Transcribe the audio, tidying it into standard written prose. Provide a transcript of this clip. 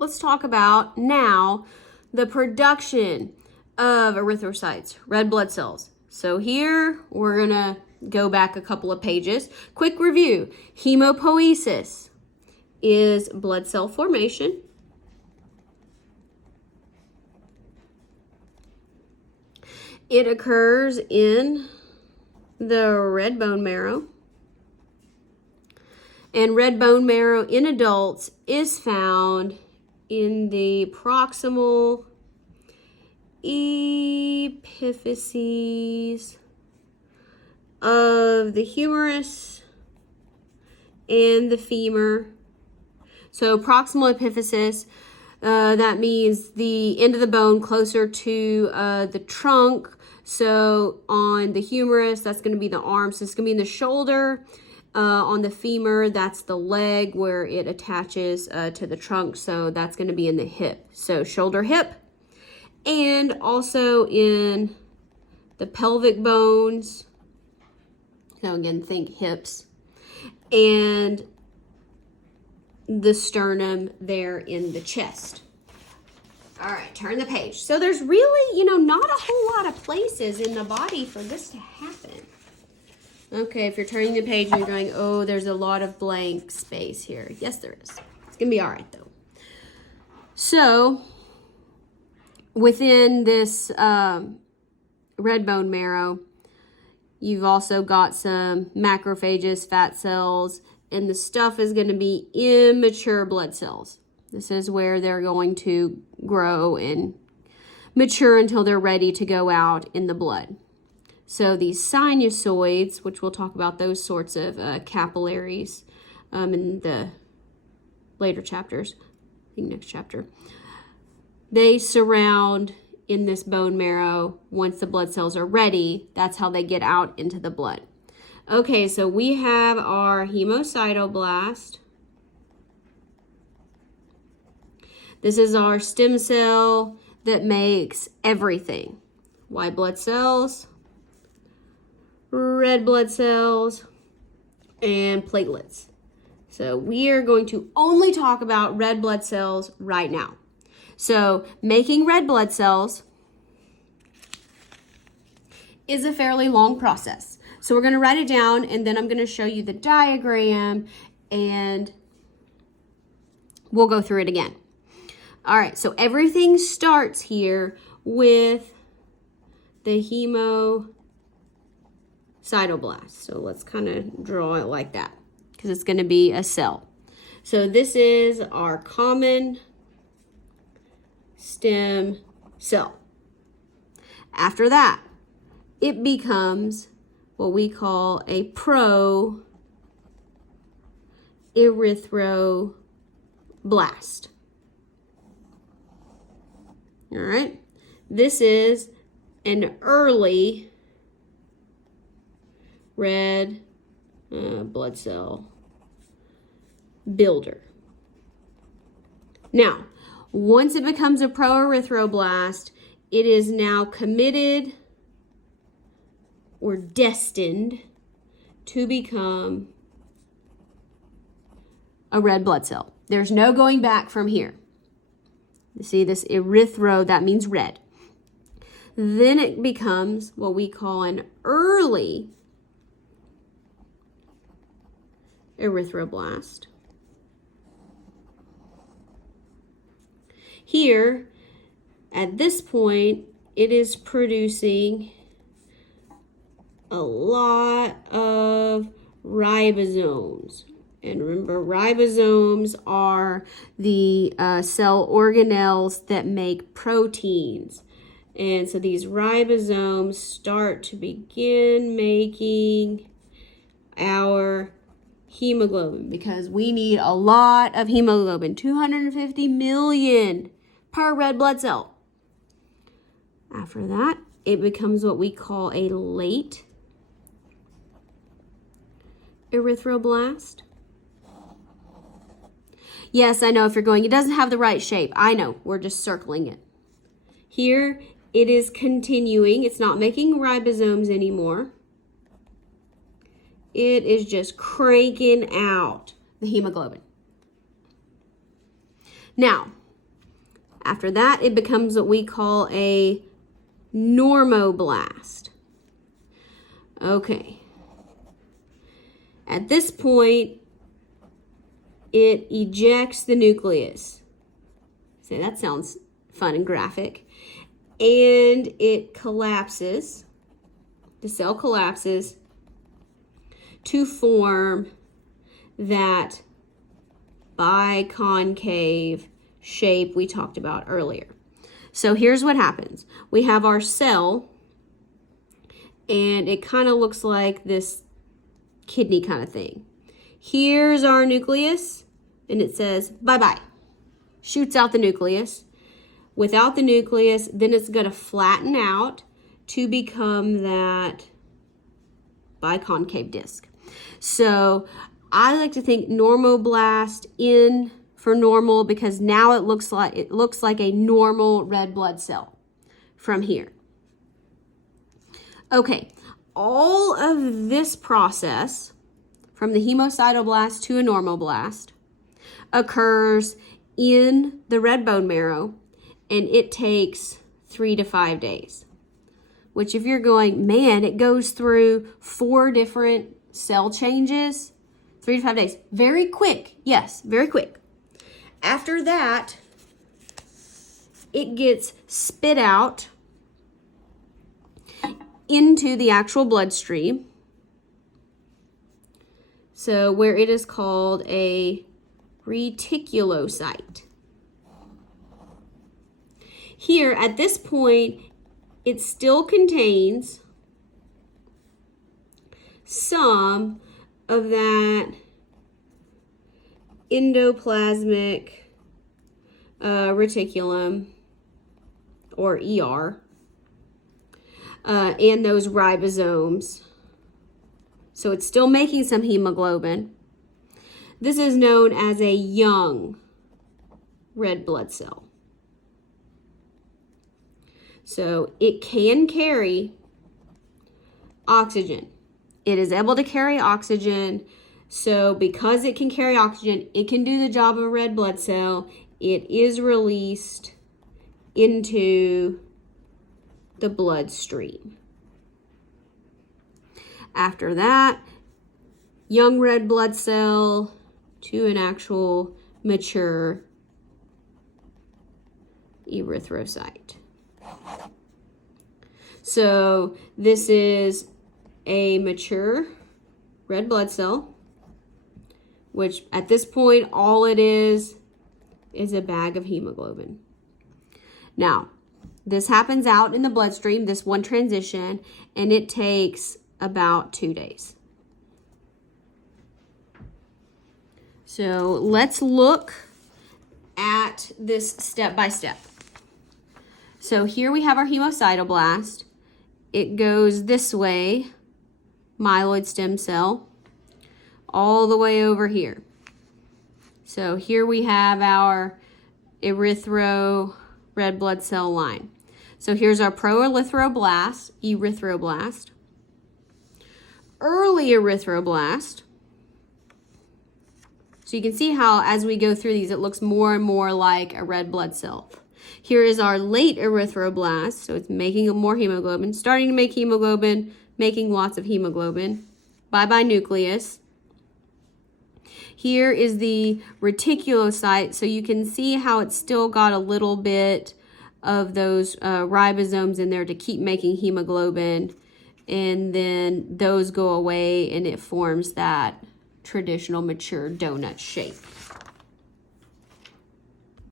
let's talk about now the production of erythrocytes, red blood cells. So here we're gonna go back a couple of pages. Quick review. Hemopoiesis is blood cell formation. It occurs in the red bone marrow. And red bone marrow in adults is found in the proximal epiphyses of the humerus and the femur. So proximal epiphysis, that means the end of the bone closer to the trunk. So on the humerus, that's going to be the arm. So it's going to be in the shoulder. On the femur, that's the leg where it attaches to the trunk. So that's going to be in the hip. So shoulder, hip. And also in the pelvic bones. So again, think hips. And the sternum there in the chest. All right, turn the page. So there's really, not a whole lot of places in the body for this to happen. Okay, if you're turning the page and you're going, oh, there's a lot of blank space here. Yes, there is. It's going to be all right, though. So within this red bone marrow, you've also got some macrophages, fat cells, and the stuff is going to be immature blood cells. This is where they're going to grow and mature until they're ready to go out in the blood. So these sinusoids, which we'll talk about those sorts of capillaries in the later chapters, I think next chapter, they surround in this bone marrow. Once the blood cells are ready, that's how they get out into the blood. Okay, so we have our hemocytoblast. This is our stem cell that makes everything. White blood cells, red blood cells, and platelets. So we are going to only talk about red blood cells right now. So making red blood cells is a fairly long process. So we're going to write it down, and then I'm going to show you the diagram, and we'll go through it again. All right, so everything starts here with the hemocytoblast. So let's kind of draw it like that because it's going to be a cell. So this is our common stem cell. After that, it becomes what we call a pro-erythroblast. All right, this is an early red blood cell builder. Now, once it becomes a pro-erythroblast, it is now committed or destined to become a red blood cell. There's no going back from here. You see this erythro, that means red. Then it becomes what we call an early erythroblast. Here, at this point, it is producing a lot of ribosomes. And remember, ribosomes are the cell organelles that make proteins. And so these ribosomes start to begin making our hemoglobin because we need a lot of hemoglobin, 250 million per red blood cell. After that, it becomes what we call a late erythroblast. Yes, I know if you're going, it doesn't have the right shape. I know, we're just circling it. Here, it is continuing. It's not making ribosomes anymore. It is just cranking out the hemoglobin. Now, After that, it becomes what we call a normoblast. Okay. At this point, it ejects the nucleus. So that sounds fun and graphic. And it collapses. The cell collapses to form that biconcave shape we talked about earlier. So here's what happens. We have our cell, and it kind of looks like this kidney kind of thing. Here's our nucleus, and it says bye-bye. Shoots out the nucleus. Without the nucleus, then it's going to flatten out to become that biconcave disc. So I like to think normoblast, N for normal, because now it looks like a normal red blood cell from here. Okay, all of this process from the hemocytoblast to a normoblast occurs in the red bone marrow, and it takes 3 to 5 days. Which, if you're going, man, it goes through 4 different cell changes, 3 to 5 days. Very quick. Yes, very quick. After that, it gets spit out into the actual bloodstream. So where it is called a reticulocyte. Here, at this point, it still contains some of that endoplasmic reticulum, or ER, and those ribosomes. So it's still making some hemoglobin. This is known as a young red blood cell. So it can carry oxygen. It is able to carry oxygen. So because it can carry oxygen, it can do the job of a red blood cell. It is released into the bloodstream. After that, young red blood cell to an actual mature erythrocyte. So this is a mature red blood cell, which at this point, all it is a bag of hemoglobin. Now, this happens out in the bloodstream, this one transition, and it takes about 2 days. So let's look at this step by step. So here we have our hemocytoblast. It goes this way, myeloid stem cell, all the way over here. So here we have our erythro red blood cell line. So here's our erythroblast, early erythroblast. So you can see how as we go through these, it looks more and more like a red blood cell. Here is our late erythroblast, so it's making more hemoglobin, starting to make hemoglobin, making lots of hemoglobin. Bye-bye nucleus. Here is the reticulocyte, so you can see how it's still got a little bit of those ribosomes in there to keep making hemoglobin, and then those go away and it forms that traditional mature donut shape.